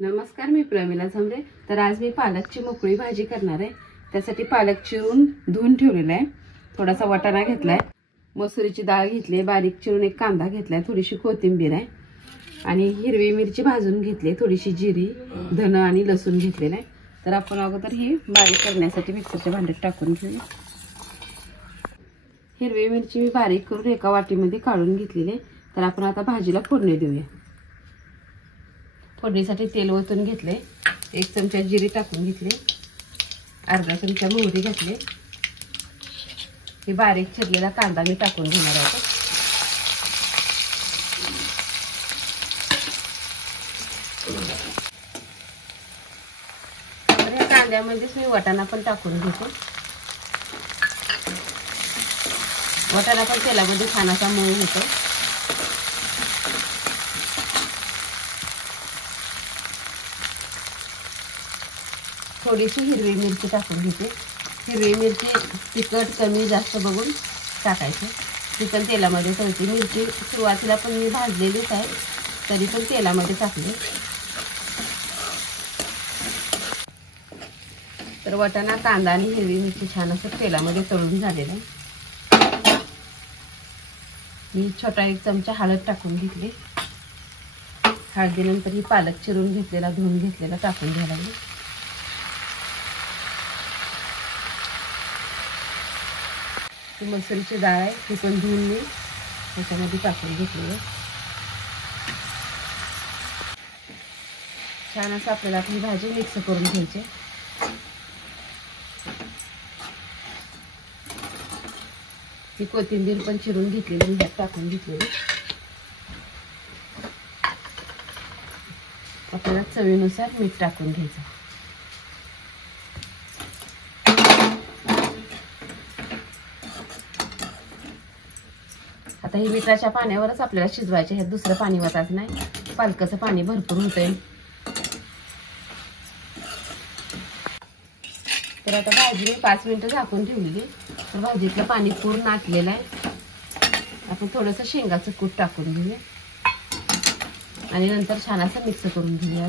नमस्कार, मी प्रमिला झमरे। तर आज मी पालकची मोकळी भाजी करणार आहे। त्यासाठी पालक चिरून धुवून ठेवलेला आहे, थोडासा वाटाणा घेतलाय, मसुरीची डाळ घेतली, बारीक चिरून एक कांदा घेतलाय, थोडीशी कोथिंबीर आहे आणि हिरवी मिरची भाजून घेतली, थोडीशी जिरी, धन आणि लसूण घेतलेला आहे। तर आपण अगोदर ही बारीक करण्यासाठी मिक्सरच्या भांड्यात टाकून घेऊया। हिरवी मिरची मी बारीक करून एका वाटीमध्ये काढून घेतलेली आहे। तर आपण आता भाजीला फोडणी देऊया। फोडणीसाठी तेल ओतून घेतले, 1 चमचा जिरे टाकून घेतले, अर्धा चमचा मोहरी घातली, हे बारीक चिरलेला कांदा मी टाकून घेणार आहे। तर या कांद्यामध्येच मी वाटाणा पण टाकून घेते। वाटाणा पण तेलामध्ये छान असा मऊ होतो। थोडीशी हिरवी मिरची टाकून घेते। हिरवी मिरची तिखट कमी जास्त बघून टाकायची, ती पण तेलामध्ये तळते। मिरची सुरुवातीला पण मी भाजलेलीच आहे, तरी पण तेलामध्ये टाकले। तर वाटाणा, कांदा आणि हिरवी मिरची छान असं तेलामध्ये तळून झालेलं आहे। मी छोटा 1 चमचा हळद टाकून घेतली। हळदीनंतर ही पालक चिरून घेतलेला, धुवून घेतलेला टाकून घ्यायला लागले। ही मसुरीची डाळ आहे, ती पण धुवून मी त्याच्यामध्ये टाकून घेतली आहे। छान असं आपल्याला आपली भाजी मिक्स करून घ्यायची। ही कोथिंबीर पण चिरून घेतलेली मी टाकून घेतलेली। आपल्याला चवीनुसार मीठ टाकून घ्यायचं। आता ही मिठाच्या पाण्यावरच आपल्याला शिजवायचे आहे, दुसरं पाणी वाटायचं नाही, पालकाचं पाणी भरपूर होतंय। तर आता भाजी मी 5 मिनिटं झाकून ठेवलेली, तर भाजीतलं पाणी पूर्ण आटलेलं आहे। आपण थोडंसं शेंगाचं कूट टाकून घेऊया आणि नंतर छान असं मिक्स करून घेऊया।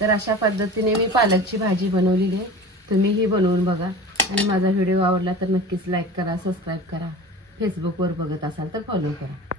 तर अशा पद्धतीने मी पालकची भाजी बनवलेली आहे। तुम्हीही बनवून बघा आणि माझा व्हिडिओ आवडला तर नक्कीच लाईक करा, सबस्क्राईब करा। फेसबुकवर बघत असाल तर फॉलो करा।